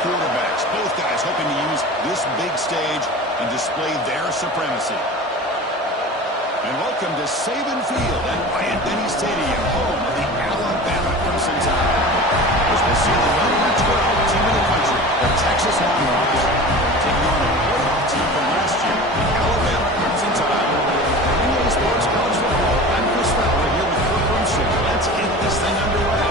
quarterbacks. Both guys hoping to use this big stage and display their supremacy. And welcome to Saban Field at Bryant-Denny Stadium, home of the Alabama Crimson Tide. As we'll see the number 12 team in the country, the Texas Longhorns, taking on a playoff team from last year, the Alabama Crimson Tide. NBA Sports College Football, I'm Chris Fowler here with Kirk Rumsey. Let's get this thing underway.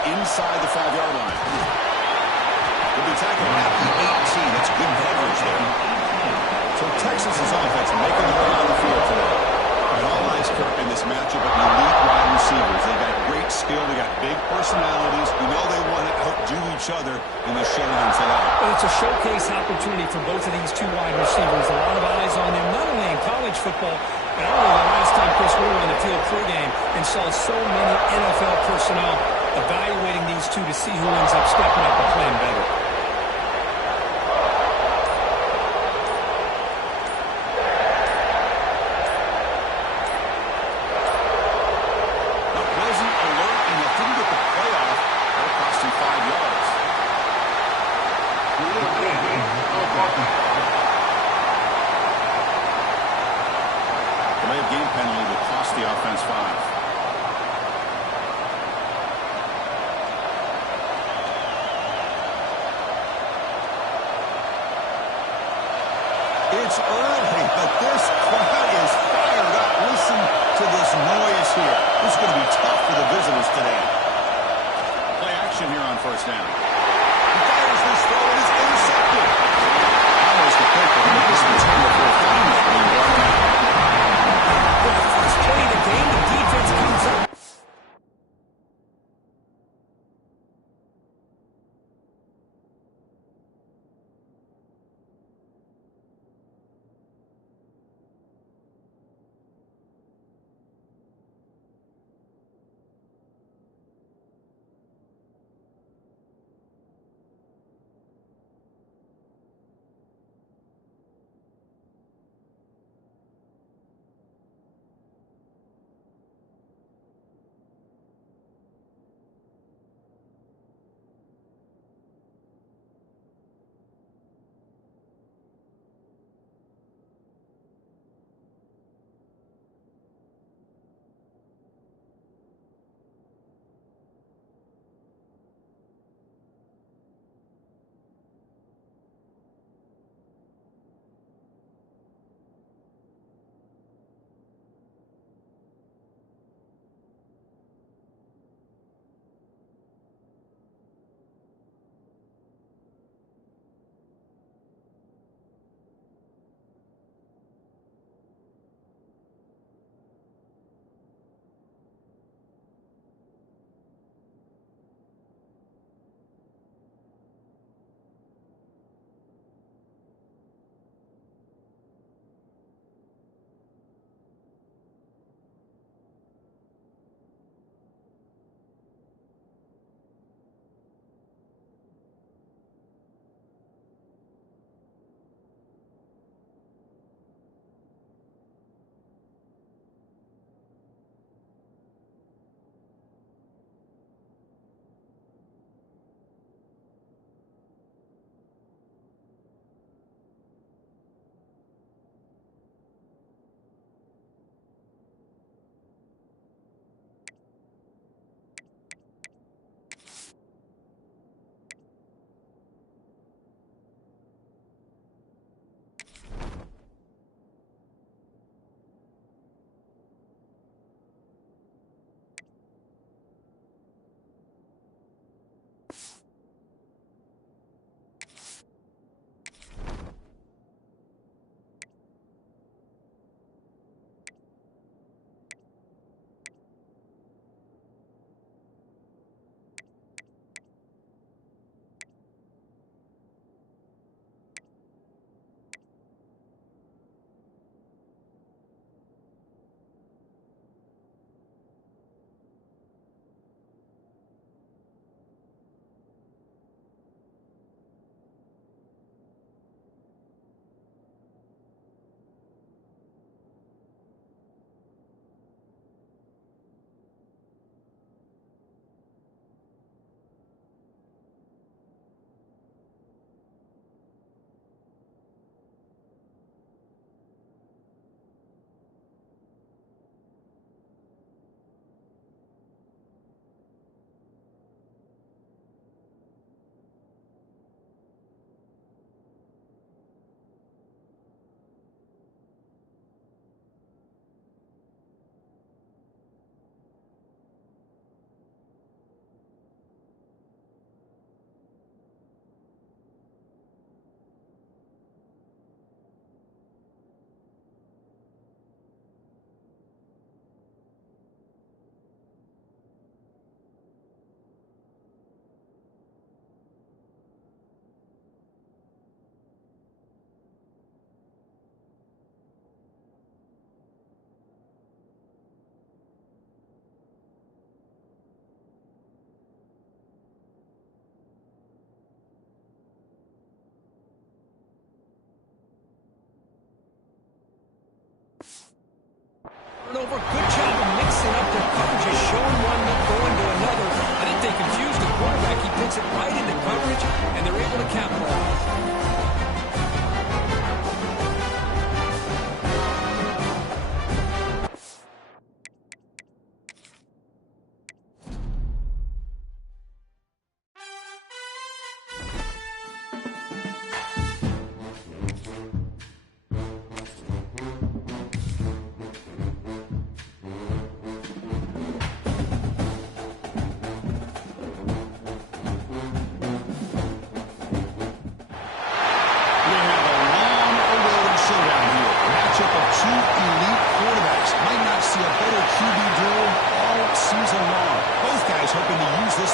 Inside the 5-yard line. Will be tackled at the 18. That's good coverage there. So Texas's offense making the run on the field today. And all eyes, Kirk, in this matchup of elite wide receivers. They got great skill. They got big personalities. You know they want to outdo each other in the showdown today. Well, it's a showcase opportunity for both of these two wide receivers. A lot of eyes on them, not only in college football, but I remember the last time, Chris, we were on the field pregame and saw so many NFL personnel evaluating these two to see who ends up stepping up and playing better. Wasn't alert and he didn't get the playoff. That cost him 5 yards. Delay of game penalty will cost the offense 5. It's early, but this crowd is fired up. Listen to this noise here. This is going to be tough for the visitors today. Play action here on first down. He fires this throw and is intercepted. Almost a pick, but this return before finally being brought down. With the first play of the game, the defense comes up.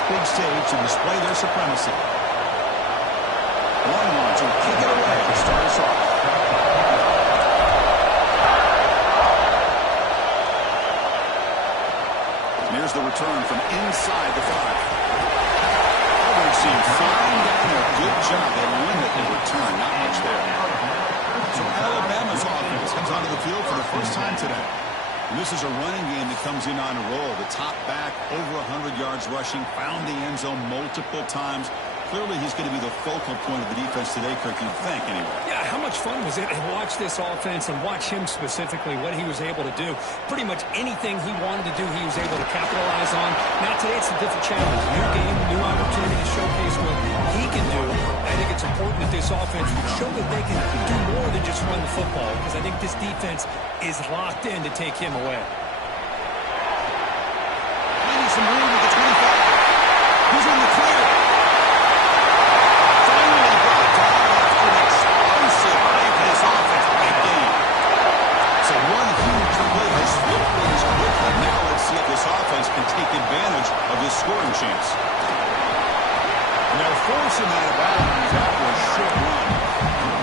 big stage to display their supremacy. Long ones will kick it away to start us off. And here's the return from inside the 5. Coverage seemed fine down there. Good job. They limit the return. Not much there. So Alabama's offense comes onto the field for the first time today. And this is a running game that comes in on a roll. The top back, over 100 yards rushing, found the end zone multiple times. Clearly, he's going to be the focal point of the defense today, Kirk, you'd think, anyway. Yeah, how much fun was it to watch this offense and watch him specifically, what he was able to do. Pretty much anything he wanted to do, he was able to capitalize on. Now, today, it's a different challenge. New game, new opportunity to showcase what he can do. I think it's important that this offense show that they can do more than just run the football, because I think this defense is locked in to take him away. Finding some room at the 25. Who's in the clear? Offense can take advantage of this scoring chance. And they're forcing that bounds after a short run.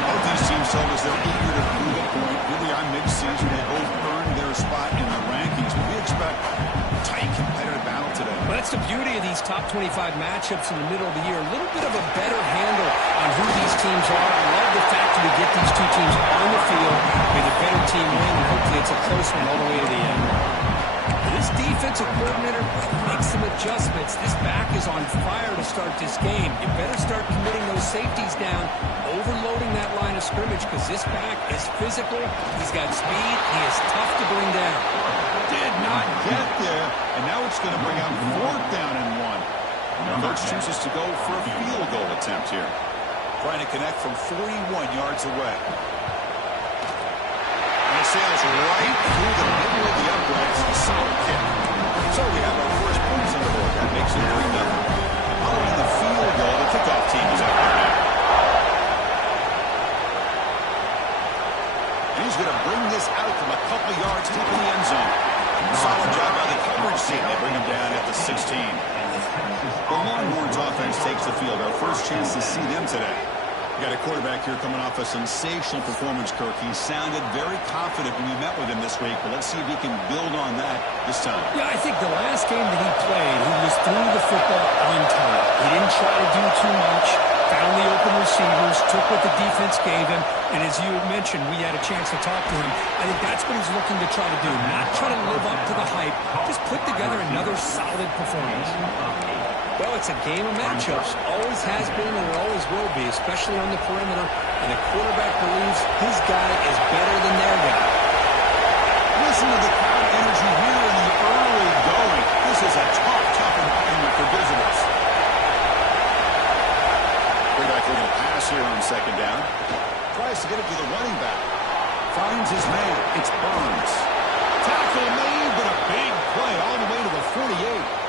Both these teams told us they're eager to prove a point. Here we are mid-season. They both earned their spot in the rankings. But we expect a tight, competitive battle today. Well, that's the beauty of these top 25 matchups in the middle of the year. A little bit of a better handle on who these teams are. I love the fact that we get these two teams on the field. May the better team win, and hopefully it's a close one all the way to the end. This defensive coordinator makes some adjustments. This back is on fire to start this game. You better start committing those safeties down, overloading that line of scrimmage, because this back is physical. He's got speed. He is tough to bring down. Did not get there, and now it's going to bring out 4th down and 1. Coach chooses to go for a field goal attempt here. Trying to connect from 41 yards away. Sails right through the middle of the uprights. A solid kick. So we have our first points on the board. That makes it 3-0. Following the field goal, the kickoff team is out there now. And he's going to bring this out from a couple yards deep in the end zone. Solid job by the coverage team. They bring him down at the 16. The Longhorns offense takes the field. Our first chance to see them today. Got a quarterback here coming off a sensational performance, Kirk. He sounded very confident when we met with him this week, but let's see if he can build on that this time. Yeah, I think the last game that he played, he was through the football on time. He didn't try to do too much, found the open receivers, took what the defense gave him, and as you had mentioned, we had a chance to talk to him. I think that's what he's looking to try to do, not try to live up to the hype, just put together another solid performance. Well, it's a game of matchups. Always has been and it always will be, especially on the perimeter. And the quarterback believes his guy is better than their guy. Listen to the crowd energy here in the early going. This is a tough environment for visitors. Quarterback looking to pass here on 2nd down. Tries to get it to the running back. Finds his man. It's Burns. Tackle made, but a big play all the way to the 48.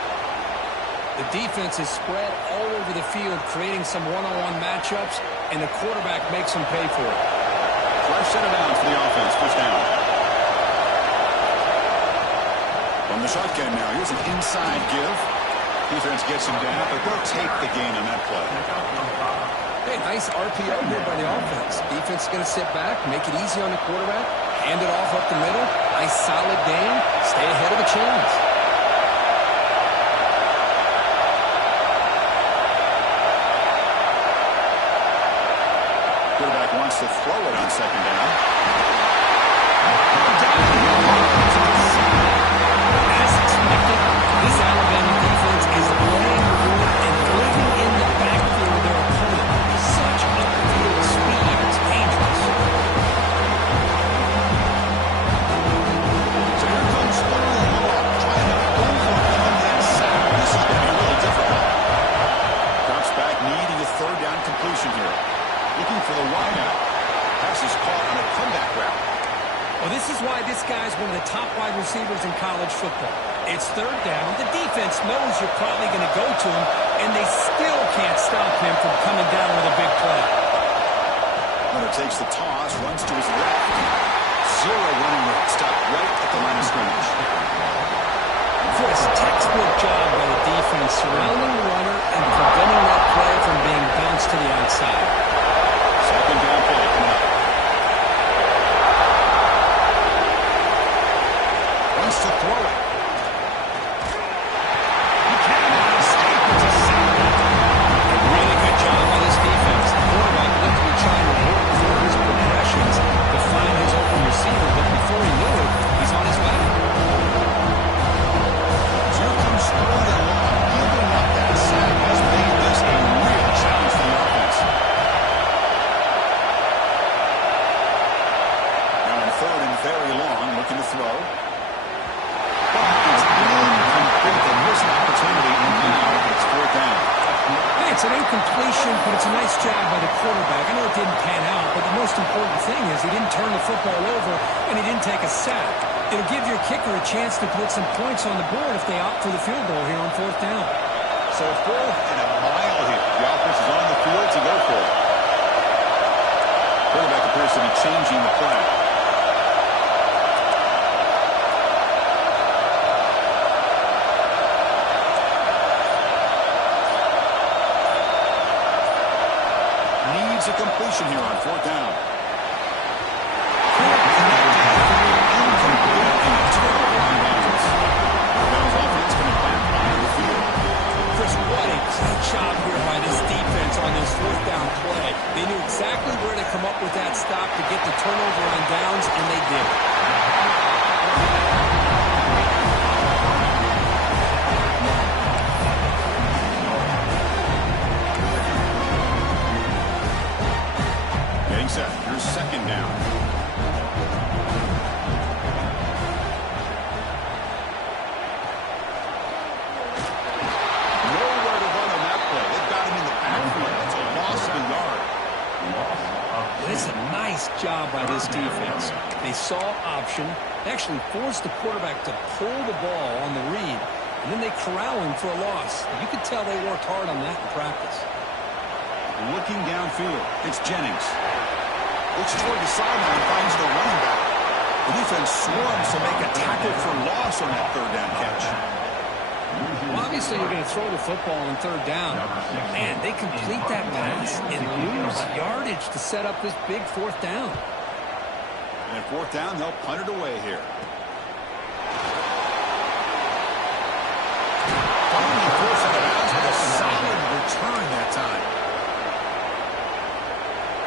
The defense is spread all over the field, creating some one-on-one matchups, and the quarterback makes them pay for it. Fresh set of downs for the offense. 1st down. From the shotgun now, here's an inside give. Defense gets him down, but they'll take the gain on that play. Hey, nice RPO here by the offense. Defense is going to sit back, make it easy on the quarterback, hand it off up the middle. Nice solid gain. Stay ahead of the chains. Wants to throw it on 2nd down. As expected, this Alabama defense is laying wood and living in the backfield of their opponent. Such upfield speed. It's dangerous. So here comes Sterling Moore trying to overcome that sack. This is going to be really difficult. Drops back, needing a 3rd down completion here. Looking for the wideout. Pass is caught on a comeback route. Well, this is why this guy's one of the top wide receivers in college football. It's 3rd down. The defense knows you're probably going to go to him, and they still can't stop him from coming down with a big play. Runner takes the toss, runs to his left. Zero running room. Stopped right at the line of scrimmage. Chris, textbook job by the defense surrounding the runner and preventing that play from being bounced to the outside. Second down play coming up. Wants to throw it. He cannot escape. It's a sack. A really good job by this defense. The quarterback looked to be trying to work through his progressions to find his open receiver, but before he knew it, he's on his way. Here comes third and long. Giving up that sack has made this a real challenge for the offense. Now in third and very long, looking to throw. But it's incomplete. A missed opportunity, and now it's fourth down. Hey, it's an incompletion, but it's a nice job by the quarterback. I know it didn't pan out, but the most important thing is he didn't turn the football over, and he didn't take a sack. It'll give your kicker a chance to put some points on the board if they opt for the field goal here on fourth down. So fourth and a mile here. The offense is on the field to go for it. Quarterback appears to be changing the play. Needs a completion here on fourth down. Chris, what a great job here by this defense on this fourth down play. They knew exactly where to come up with that stop to get the turnover on downs, and they did. Getting set. Here's second down. Nowhere to run on that play. They've got him in the backfield. It's a loss of a yard. This is a nice job by this defense. They saw option, actually forced the quarterback to pull the ball on the read, and then they corral him for a loss. You could tell they worked hard on that in practice. Looking downfield. It's Jennings. Looks toward the sideline, finds the running back. The defense swarms to make a tackle for loss on that third down catch. Well, obviously, you're going to throw the football on third down. Man, they complete that pass and lose yardage to set up this big fourth down. And at fourth down, they'll punt it away here. Finally forced out of bounds with a solid return that time.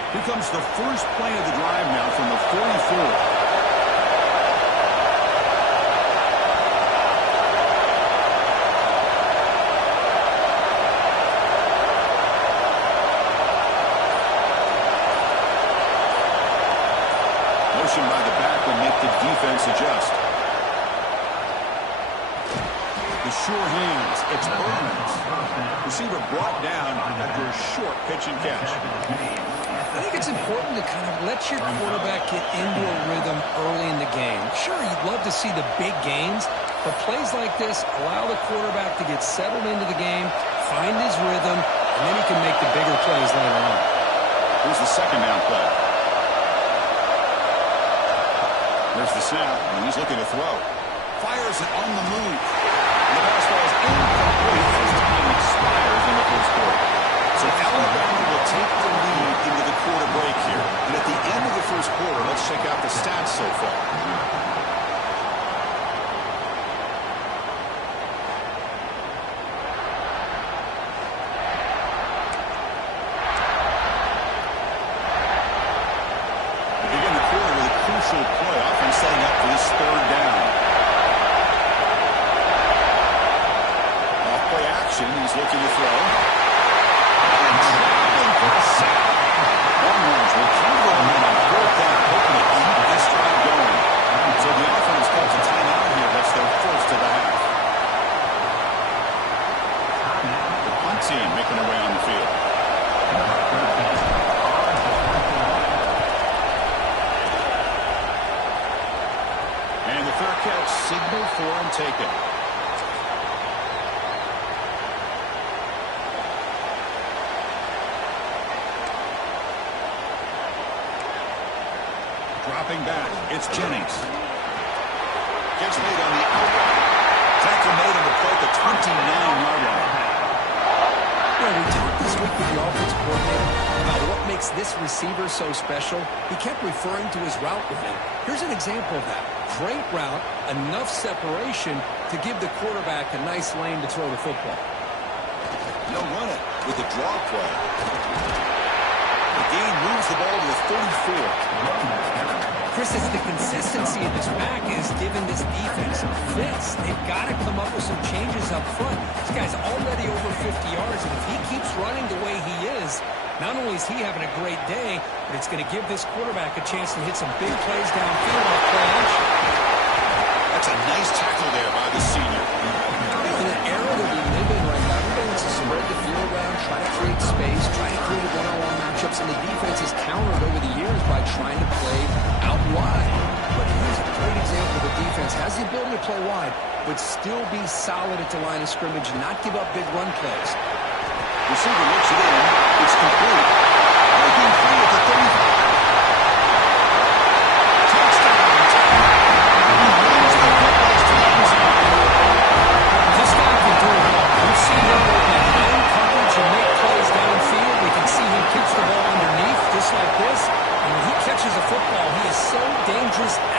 Here comes the first play of the drive now from the 44. By the back will make the defense adjust. The sure hands. It's Burns. Receiver brought down after a short pitch and catch. I think it's important to kind of let your quarterback get into a rhythm early in the game. Sure, you'd love to see the big gains, but plays like this allow the quarterback to get settled into the game, find his rhythm, and then he can make the bigger plays later on. Here's the second down play. There's the snap, and he's looking to throw. Fires it on the move. And the pass ball is incomplete as time expires in the first quarter. So Alabama will take the lead into the quarter break here. And at the end of the first quarter, let's check out the stats so far. Play off and setting up for this third down. Off play action, he's looking to throw. And traveling for a sack. Warriors will keep going on fourth down, hoping to keep this drive going. So the offense calls a timeout here. That's their first of the half. The punt team making their way on the field. Fair catch, signal for and taken. Dropping back, it's Jennings. Gets made on the outright. Tackle tackle made on the play at the 29-yard line. We talked this week with the offensive coordinator about what makes this receiver so special. He kept referring to his route running. Here's an example of that. Great route, enough separation to give the quarterback a nice lane to throw the football. They'll run it with a draw play. The game moves the ball to the 34. Chris, it's the consistency of this back is giving this defense fits. They've got to come up with some changes up front. This guy's already over 50 yards, and if he keeps running the way he is, not only is he having a great day, but it's going to give this quarterback a chance to hit some big plays downfield off play action. That's a nice tackle there by the senior. In the era that we live in right now, everybody wants to spread the field around, try to create space, try to create one-on-one matchups, and the defense has countered over the years by trying to play out wide. But here's a great example of the defense has the ability to play wide, but still be solid at the line of scrimmage, not give up big run plays. Receiver looks it in. It's complete. Breaking free at the 35.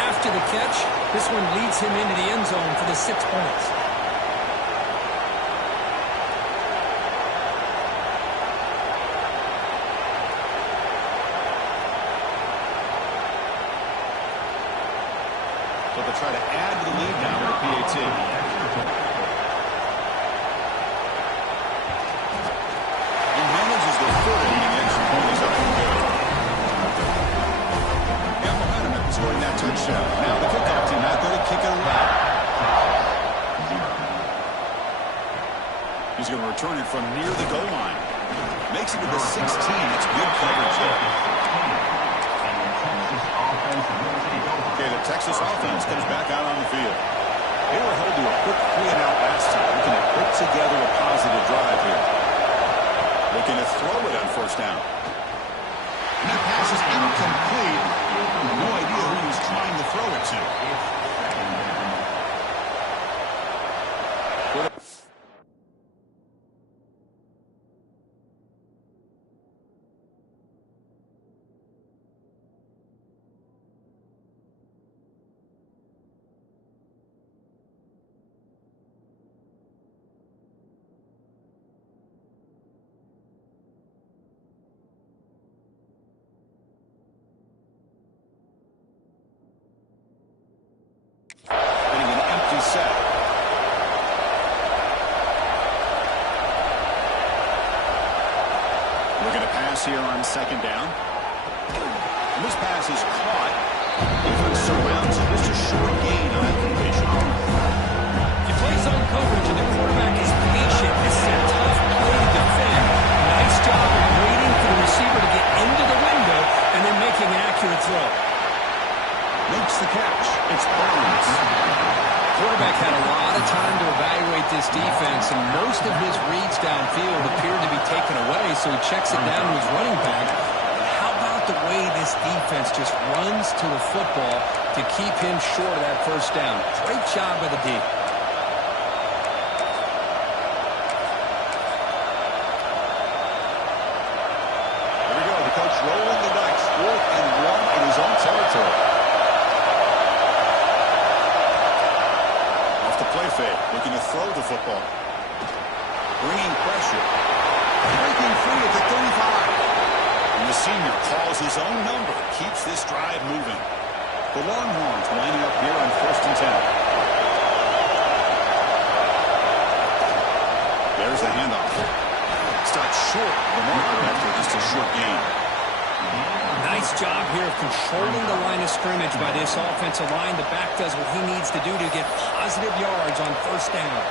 After the catch, this one leads him into the end zone for the 6 points. So they'll try to add to the lead now with a PAT. He manages the footing, and the extra point is up and good. Scoring that touchdown. Now the kickoff team out there to kick it away. He's going to return it from near the goal line. Makes it to the 16. It's good coverage there. Okay, the Texas offense comes back out on the field. They were held to a quick 3-and-out last time. Looking to put together a positive drive here. Looking to throw it on first down. And that pass is incomplete. No idea who he was trying to throw it to. Here on second down. And this pass is caught. Defense surrounds it. Just a short gain on that completion. You play zone coverage and the quarterback is patient. This is a tough play to defend. Nice job of waiting for the receiver to get into the window and then making an accurate throw. Makes the catch. It's Barnes. Quarterback had a lot of time to evaluate this defense, and most of his reads downfield appeared to be taken away, so he checks it down to his running back. But how about the way this defense just runs to the football to keep him short of that first down? Great job by the D. Here we go. The coach rolling the dice. 4th and 1 in his own territory. Play fake, looking to throw the football. Bringing pressure. Breaking free at the 35. And the senior calls his own number. Keeps this drive moving. The Longhorns lining up here on 1st and 10. There's the handoff. Stopped short of the marker after just a short gain. Nice job here of controlling the line of scrimmage by this offensive line. The back does what he needs to do to get positive yards on first down.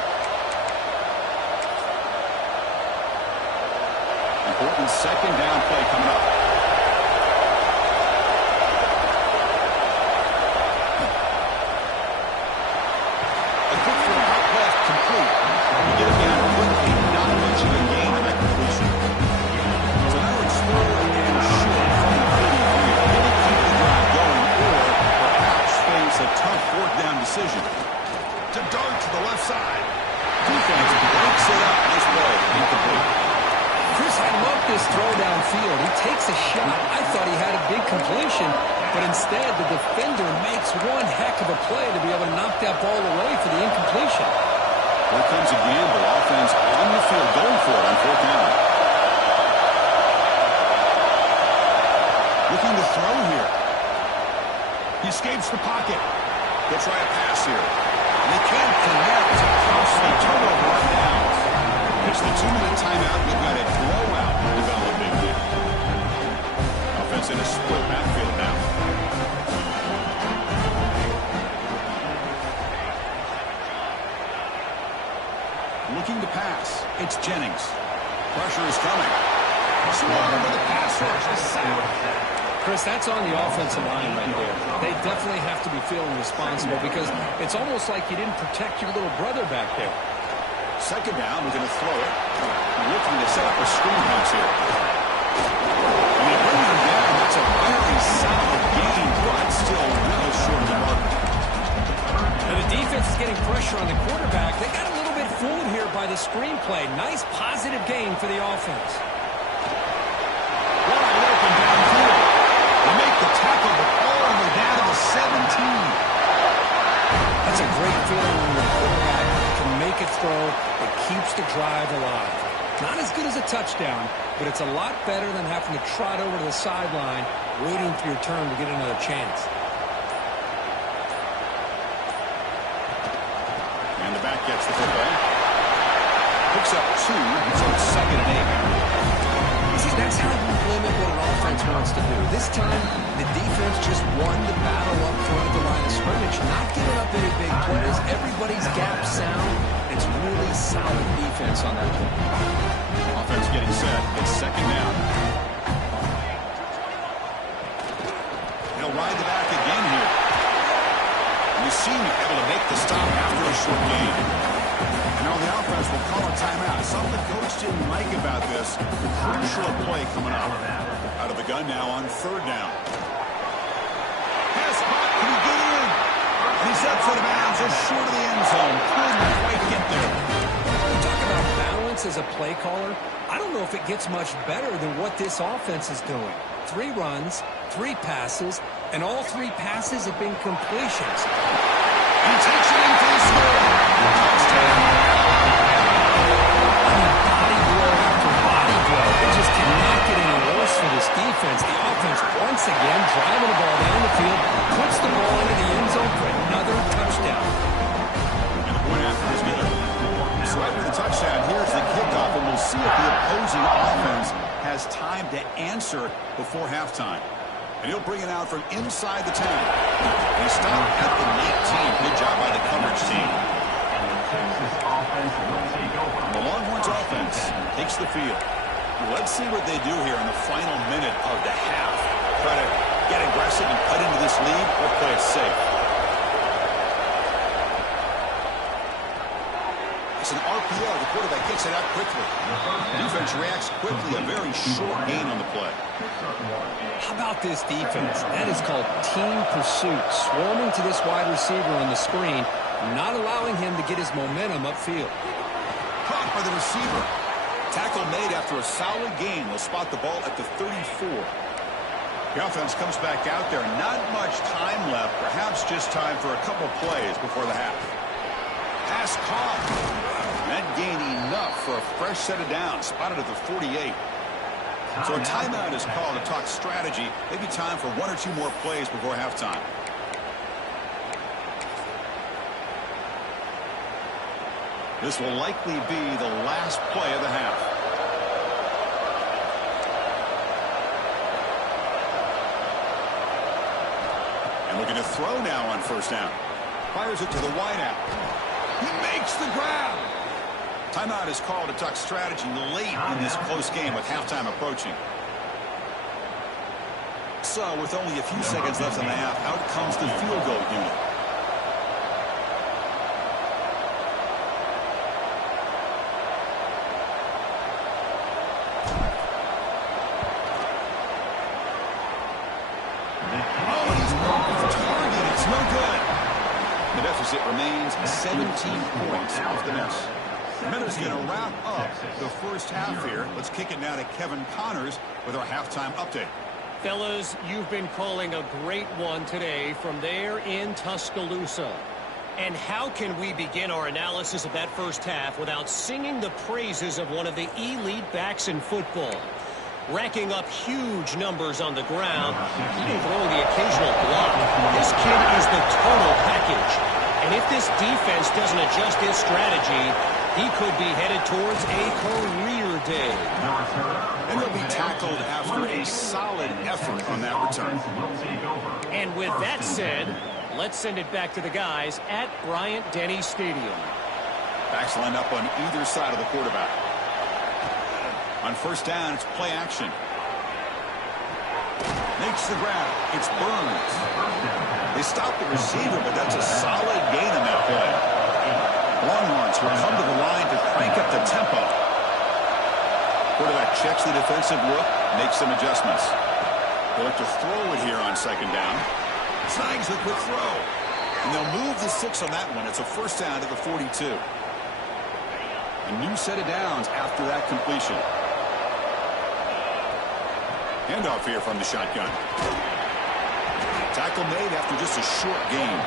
Important second down play coming up. A quick throw out left, complete. You get it down quickly, not much of a gain on that completion. So now it's 3rd and short from the 33. Really keep the drive going, or perhaps face a tough 4th down decision. To dart to the left side. Instead, the defender makes one heck of a play to be able to knock that ball away for the incompletion. Here comes again the offense on the field going for it on 4th down. Looking to throw here. He escapes the pocket. They'll try a pass here. And they can't connect. Costly turnover on downs. It's the 2-minute timeout. We've got a blowout developing here. Offense in a split backfield now. Looking to pass. It's Jennings. Pressure is coming. Swarm with the pass rush. A sack. Chris, that's on the offensive line right there. They definitely have to be feeling responsible because it's almost like you didn't protect your little brother back there. 2nd down, we're going to throw it. We're looking to set up a screen pass here. And they bring him down. That's a very solid gain, but still well short of the mark. Now the defense is getting pressure on the quarterback. They got a little bit fooled here by the screenplay. Nice positive gain for the offense. Wide open downfield. They make the tackle, but all the way down to the 17. That's a great feeling when your quarterback can make a throw that keeps the drive alive. Not as good as a touchdown, but it's a lot better than having to trot over to the sideline, waiting for your turn to get another chance. And the back gets the football. Picks up 2, so it's 2nd and 8. See, that's how you limit what an offense wants to do. This time, the defense just won the battle up front of the line of scrimmage, not giving up any big plays. Everybody's gap sound. It's really solid defense on that one. Offense getting set. It's 2nd down. They'll ride the back again here. You seem able to make the stop after a short game. Now the offense will call a timeout. Something the coach didn't like about this. Crucial play coming up. Out of the gun now on 3rd down. Pass caught. Can he get in? He's up for the bounds. Just short of the end zone. Couldn't quite get there. You talk about balance as a play caller. I don't know if it gets much better than what this offense is doing. 3 runs, 3 passes, and all 3 passes have been completions. He takes it in for the score. Touchdown. Body blow after body blow. They just cannot get any worse for this defense. The offense once again driving the ball down the field, puts the ball into the end zone for another touchdown. And the point after is good. So after the touchdown, here's the kickoff, and we'll see if the opposing offense has time to answer before halftime. And he'll bring it out from inside the 10. He stopped at the 19. Good job by the coverage team. The Longhorns offense takes the field. Let's see what they do here in the final minute of the half. Try to get aggressive and cut into this lead or play it safe. It's an RPO. The quarterback gets it out quickly. Defense reacts quickly. A very short gain on the play. How about this defense? That is called team pursuit. Swarming to this wide receiver on the screen, not allowing him to get his momentum upfield. Caught by the receiver. Tackle made after a solid gain. They'll spot the ball at the 34. The offense comes back out there. Not much time left. Perhaps just time for a couple plays before the half. Pass caught. That gained enough for a fresh set of downs. Spotted at the 48. So a timeout is called to talk strategy. Maybe time for 1 or 2 more plays before halftime. This will likely be the last play of the half. And looking to throw now on 1st down. Fires it to the wideout. He makes the grab. Timeout is called to talk strategy late in this close game with halftime approaching. So with only a few seconds left in the half, out comes the field goal unit. Oh, he's off the target. It's no good. The deficit remains 17 points off the miss. Minutes going to wrap up the first half here. Let's kick it now to Kevin Connors with our halftime update. Fellas, you've been calling a great one today from there in Tuscaloosa. And how can we begin our analysis of that first half without singing the praises of one of the elite backs in football? Racking up huge numbers on the ground, even throwing the occasional block. This kid is the total package. And if this defense doesn't adjust its strategy, he could be headed towards a career day. And he'll be tackled after a solid effort on that return. And with that said, let's send it back to the guys at Bryant-Denny Stadium. Backs lined up on either side of the quarterback. On first down, it's play action. Makes the grab. It's Burns. They stop the receiver, but that's a solid gain on that play. Longhorns will come to the line to crank up the tempo. Quarterback checks the defensive look, makes some adjustments. They'll look to throw it here on second down. Snags the quick throw. And they'll move the 6 on that one. It's a first down to the 42. A new set of downs after that completion. Handoff here from the shotgun. Tackle made after just a short gain.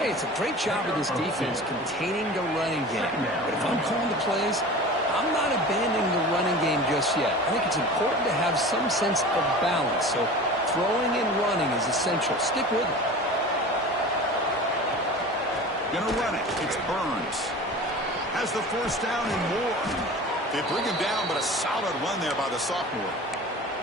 Hey, it's a great job of this defense containing the running game. But if I'm calling the plays, I'm not abandoning the running game just yet. I think it's important to have some sense of balance. So throwing and running is essential. Stick with it. Gonna run it. It's Burns. Has the first down and more. They bring him down, but a solid run there by the sophomore.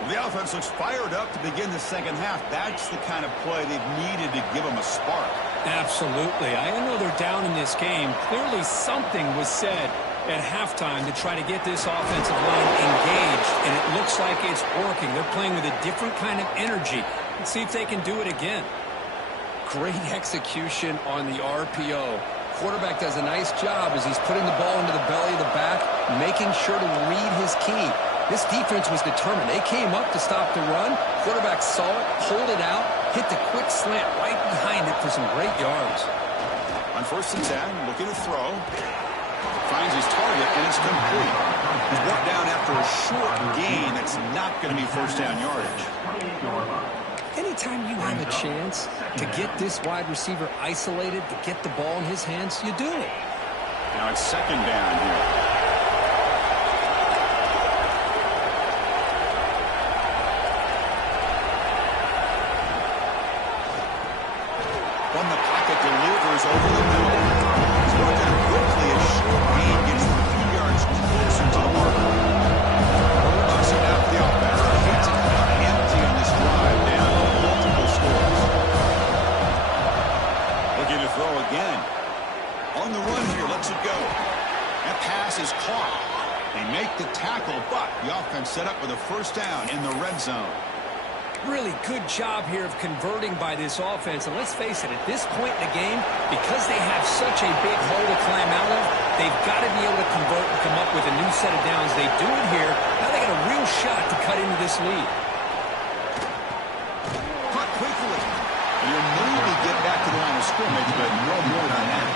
The offense looks fired up to begin the second half. That's the kind of play they've needed to give them a spark. Absolutely. I know they're down in this game. Clearly something was said at halftime to try to get this offensive line engaged, and it looks like it's working. They're playing with a different kind of energy. Let's see if they can do it again. Great execution on the RPO. Quarterback does a nice job as he's putting the ball into the belly of the back, making sure to read his key. This defense was determined. They came up to stop the run. Quarterback saw it, pulled it out, hit the quick slant right behind it for some great yards. On first and 10, looking to throw. Finds his target, and it's complete. He's brought down after a short gain. That's not going to be first down yardage. Anytime you have a chance to get this wide receiver isolated, to get the ball in his hands, you do it. Now it's second down here. From the pocket, delivers over the middle. He's brought down quickly. A short gain gets him a few yards closer to the marker. Bucks it out for the offense. They hate to come out empty on this drive, down multiple scores. Looking to throw again. On the run here, lets it go. That pass is caught. They make the tackle, but the offense set up with a first down in the red zone. Really good job here of converting by this offense. And let's face it, at this point in the game, because they have such a big hole to climb out of, they've got to be able to convert and come up with a new set of downs. They do it here. Now they got a real shot to cut into this lead. Cut quickly. And you'll maybe get back to the line of scrimmage, but no more than that.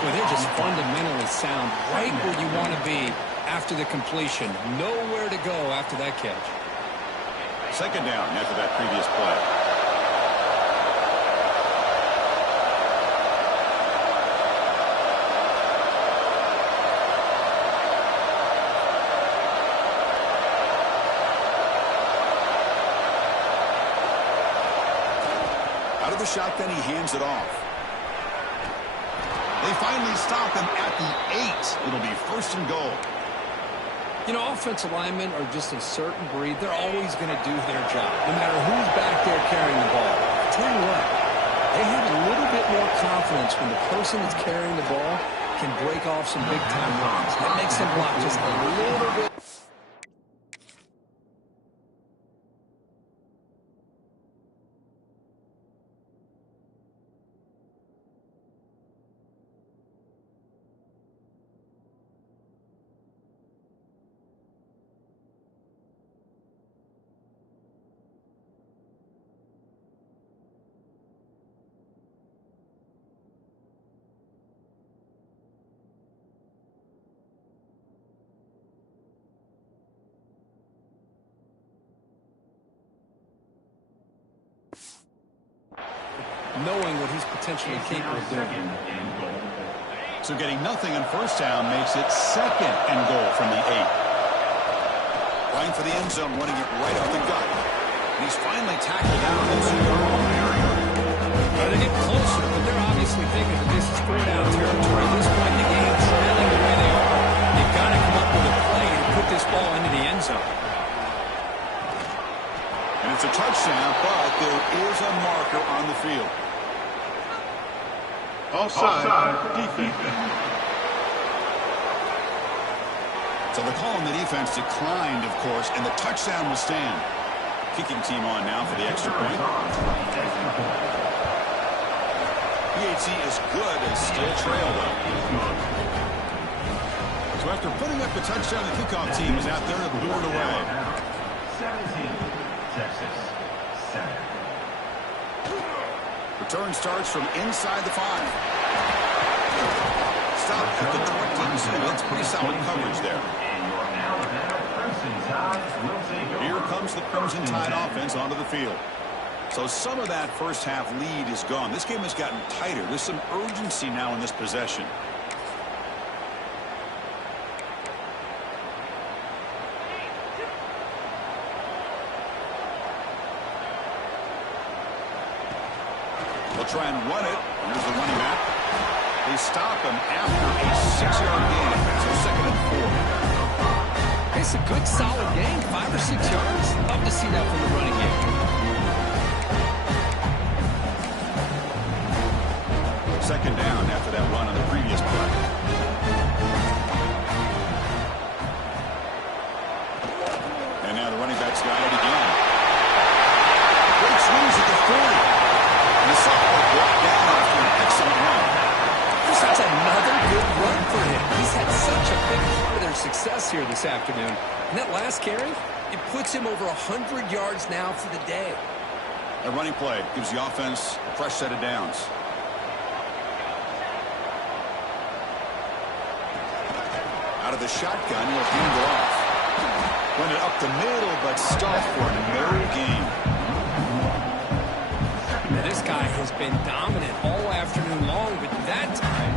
Well, they're just fundamentally sound right where you want to be after the completion. Nowhere to go after that catch. Second down after that previous play. Out of the shotgun, he hands it off. They finally stop him at the 8. It'll be first and goal. You know, offensive linemen are just a certain breed. They're always going to do their job, no matter who's back there carrying the ball. I tell you what, they have a little bit more confidence when the person that's carrying the ball can break off some big-time runs. That makes them block just a little bit. knowing what he's potentially capable of doing. So getting nothing in first down makes it 2nd and goal from the 8. Playing for the end zone, running it right up the gut. And he's finally tackled down in the area. They get closer, but they're obviously thinking that this is 4-down territory. At this point in the game, trailing the way they are, they've got to come up with a play to put this ball into the end zone. And it's a touchdown, but there is a marker on the field. Offside defense. So the call on the defense declined, of course, and the touchdown will stand. Kicking team on now for the extra point. PHC is good as still trail, though. So after putting up the touchdown, the kickoff team is out there to boot it away. 17, Texas, 7. Return starts from inside the 5. Stop at the 22. That's pretty solid coverage there. Here comes the Crimson Tide offense onto the field. So some of that first half lead is gone. This game has gotten tighter. There's some urgency now in this possession. They'll try and run it. Here's the running back. They stop him after a 6-yard gain. So 2nd and 4. It's a good, solid game. 5 or 6 yards. Love to see that from the running game. Second down after that run on the previous play. And now the running back's got it again. Great swings at the 40. And the sophomore brought down after an excellent run. That's another good run for him. He's had such a big part of their success here this afternoon. And that last carry, it puts him over 100 yards now for the day. A running play gives the offense a fresh set of downs. Out of the shotgun, he'll hand it off. Run it up the middle, but stopped for no gain. Now, this guy has been dominant all afternoon long, but that time,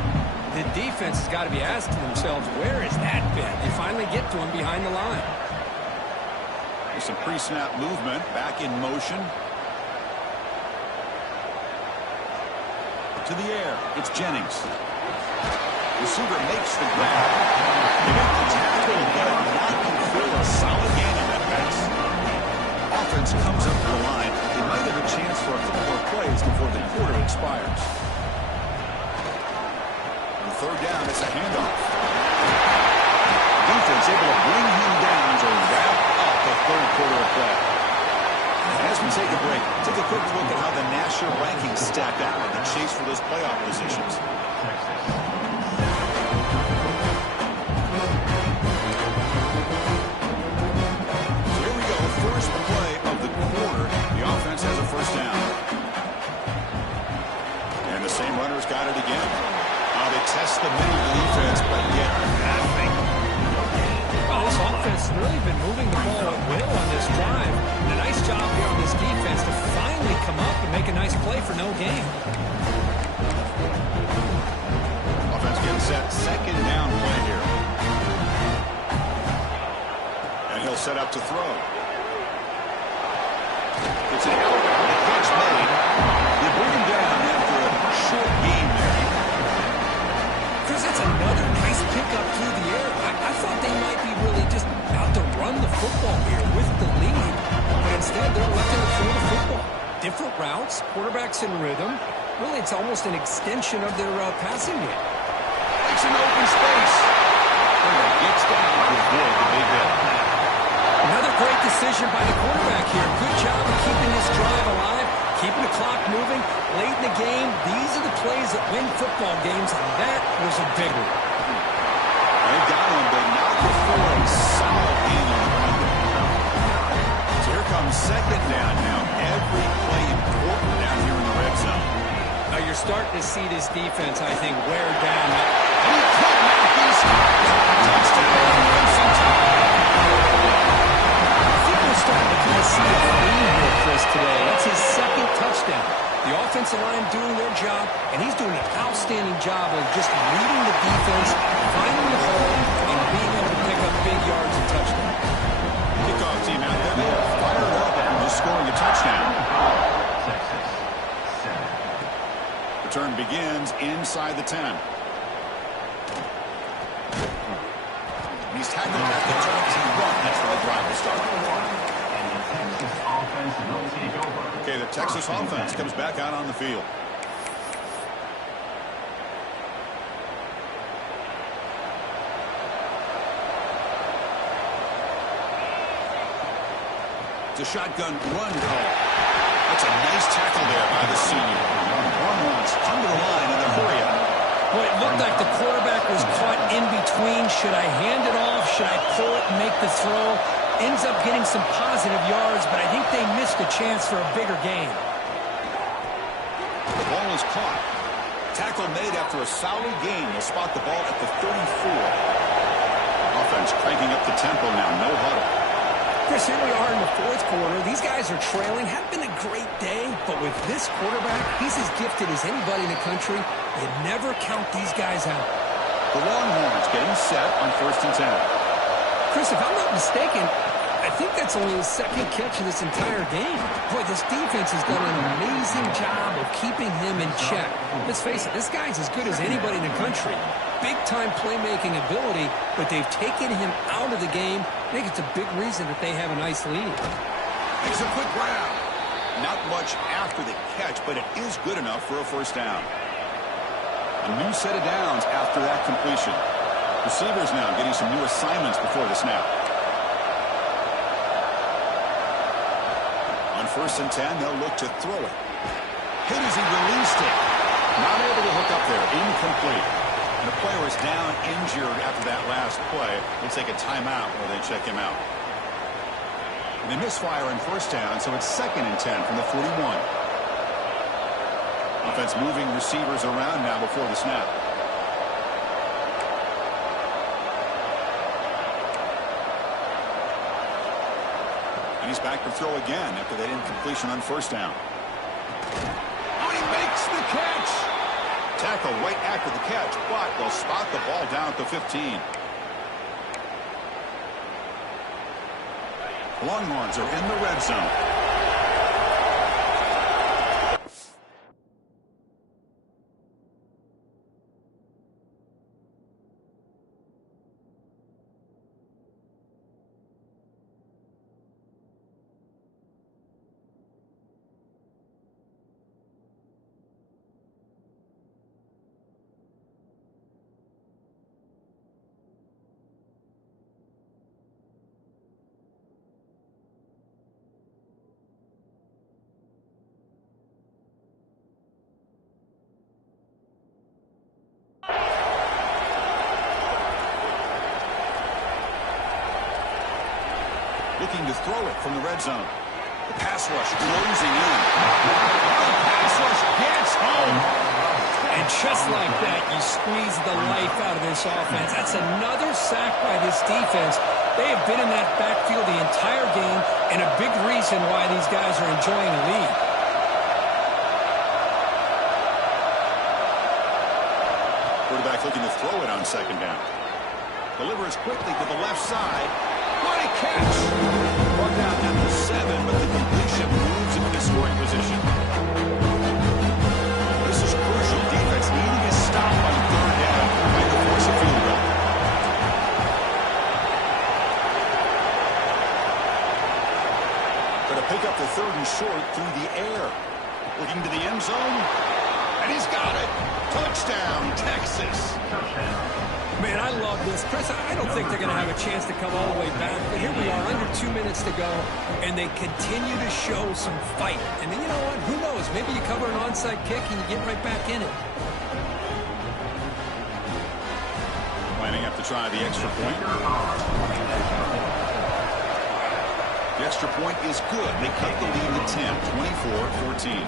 the defense has got to be asking themselves, where has that been? They finally get to him behind the line. There's some pre-snap movement, back in motion. To the air, it's Jennings. Receiver makes the grab. They make the tackle, but not before a solid gain on that pass. Offense comes up to the line. They might have a chance for a couple more plays before the quarter expires. On 3rd down, it's a handoff. Defense able to bring him down to wrap up the 3rd quarter of play. As we take a break, take a quick look at how the national rankings stack up in the chase for those playoff positions. First play of the quarter, the offense has a first down. And the same runner's got it again. They test the middle of the defense, but yet nothing. Well, this offense has really been moving the ball at will on this drive. And a nice job here on this defense to finally come up and make a nice play for no gain. Offense getting set, 2nd down play here. And he'll set up to throw. It's an out, catch made. They bring him down after a short gain there. Chris, it's another nice pickup through the air. I thought they might be really just out to run the football here with the lead. But instead, they're electing to throw the football. Different routes, quarterbacks in rhythm. Really, it's almost an extension of their passing game. It's an open space. Gets down to avoid the big hit. Another great decision by the quarterback here. Good job of keeping this drive alive, keeping the clock moving. Late in the game, these are the plays that win football games, and that was a big one. They got him, but not before a solid gain on the ground. So here comes 2nd down now. Every play important down here in the red zone. Now you're starting to see this defense, I think, wear down. And he caught Matthews. Touchdown, Crimson Tide. I think we're starting to kind of see a theme here, Chris, today. That's his 2nd touchdown. The offense offensive line doing their job, and he's doing an outstanding job of just leading the defense, finding the hole, and being able to pick up big yards and touchdowns. Kickoff team out there. They are fired up after scoring a touchdown. Texas, 7. Return begins inside the 10. He's tackled at the 21. That's where the drive will start. And the Texas offense will take over. Okay, the Texas offense comes back out on the field. It's a shotgun run call. That's a nice tackle there by the senior. Longhorns come to the line in a hurry up. Boy, it looked like the quarterback was caught in between. Should I hand it off? Should I pull it and make the throw? Ends up getting some positive yards, but I think they missed a chance for a bigger gain. The ball is caught. Tackle made after a solid gain. They'll spot the ball at the 34. Offense cranking up the tempo now. No huddle. Chris, here we are in the fourth quarter. These guys are trailing. Hadn't been a great day, but with this quarterback, he's as gifted as anybody in the country. You never count these guys out. The Longhorns getting set on 1st and 10. Chris, if I'm not mistaken, I think that's only his second catch of this entire game. Boy, this defense has done an amazing job of keeping him in check. Let's face it, this guy's as good as anybody in the country. Big-time playmaking ability, but they've taken him out of the game. I think it's a big reason that they have a nice lead. Makes a quick grab. Not much after the catch, but it is good enough for a first down. A new set of downs after that completion. Receivers now getting some new assignments before the snap. On 1st and 10, they'll look to throw it. Hit as he released it. Not able to hook up there. Incomplete. And the player is down injured after that last play. Looks like a timeout while they check him out. And they misfire on 1st down, so it's 2nd and 10 from the 41. Offense moving receivers around now before the snap. And he's back to throw again after that incompletion on 1st down. Oh, he makes the catch! Tackle right after the catch, but they'll spot the ball down at the 15. Longhorns are in the red zone. Looking to throw it from the red zone. The pass rush closing in. The pass rush gets home. And just like that, you squeeze the life out of this offense. That's another sack by this defense. They have been in that backfield the entire game, and a big reason why these guys are enjoying the lead. Quarterback looking to throw it on 2nd down. Delivers quickly to the left side. What a catch! Brought down at the 7, but the completion moves into the scoring position. This is crucial. Defense needing a stop on 3rd down. Trying to force a field goal. Going to pick up the 3rd and short through the air. Looking to the end zone. And he's got it. Touchdown, Texas. Man, I love this. Chris, I don't think they're going to have a chance to come all the way back. But here we are, under 2 minutes to go, and they continue to show some fight. And then, you know what? Who knows? Maybe you cover an onside kick and you get right back in it. Lining up to try the extra point. The extra point is good. They cut the lead to 10, 24-14.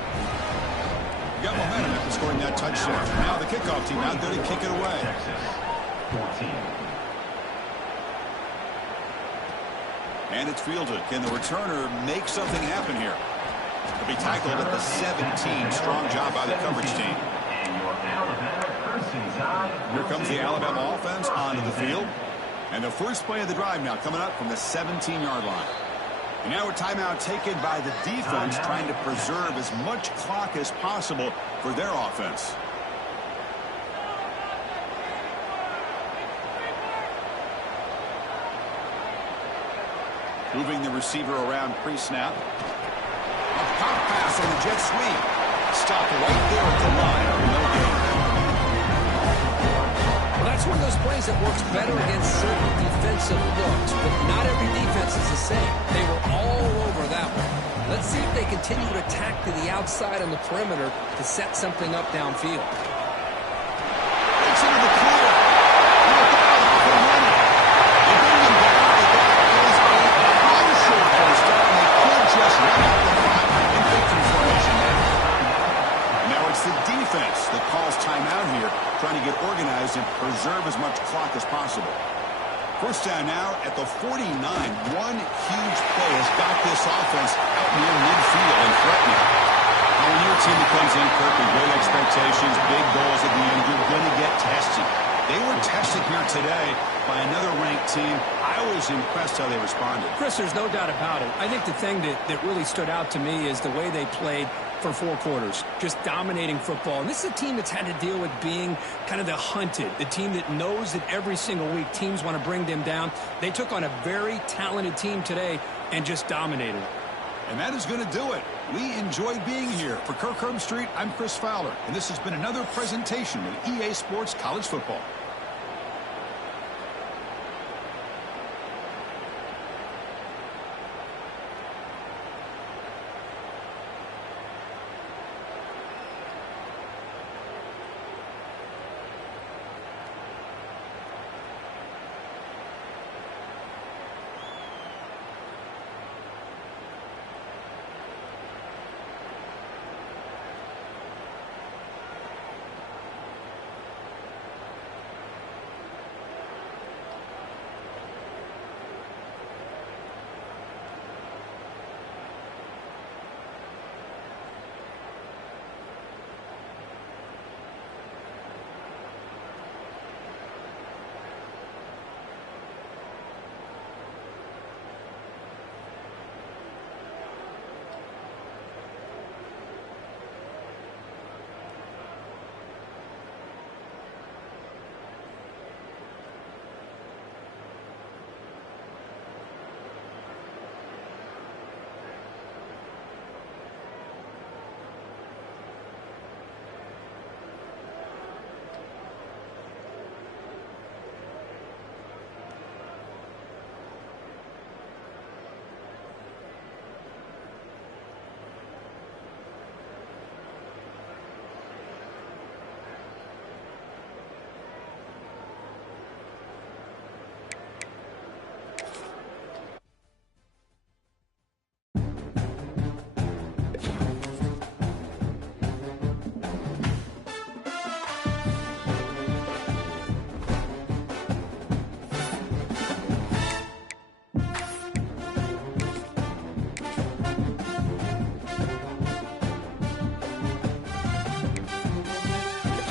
Got momentum after scoring that touchdown. Now the kickoff team out there to kick it away. 14. And it's fielded. Can the returner make something happen here? The He tackled at the 17. Strong job by the coverage team. Here comes the Alabama offense onto the field. And the first play of the drive now coming up from the 17-yard line. And now a timeout taken by the defense, trying to preserve as much clock as possible for their offense. Moving the receiver around pre-snap. A pop pass on the jet sweep. Stopped right there at the line. No gain. Well, that's one of those plays that works better against certain defensive looks, but not every defense is the same. They were all over that one. Let's see if they continue to attack to the outside on the perimeter to set something up downfield. It's into the clear. They bring him down, but that is a crucial first down. They could just run out the clock in victory formation now. Now it's the defense that calls timeout here, trying to get organized and preserve as much clock as possible. First down now at the 49. One huge play has got this offense out near midfield and threatening. Now, when your team comes in, Kirk, with great expectations, big goals at the end, you're going to get tested. They were tested here today by another ranked team. I was impressed how they responded. Chris, there's no doubt about it. I think the thing that really stood out to me is the way they played for 4 quarters, just dominating football. And this is a team that's had to deal with being kind of the hunted, the team that knows that every single week teams want to bring them down. They took on a very talented team today and just dominated. And that is going to do it. We enjoyed being here. For Kirk Herbstreit, I'm Chris Fowler, and this has been another presentation of EA Sports College Football.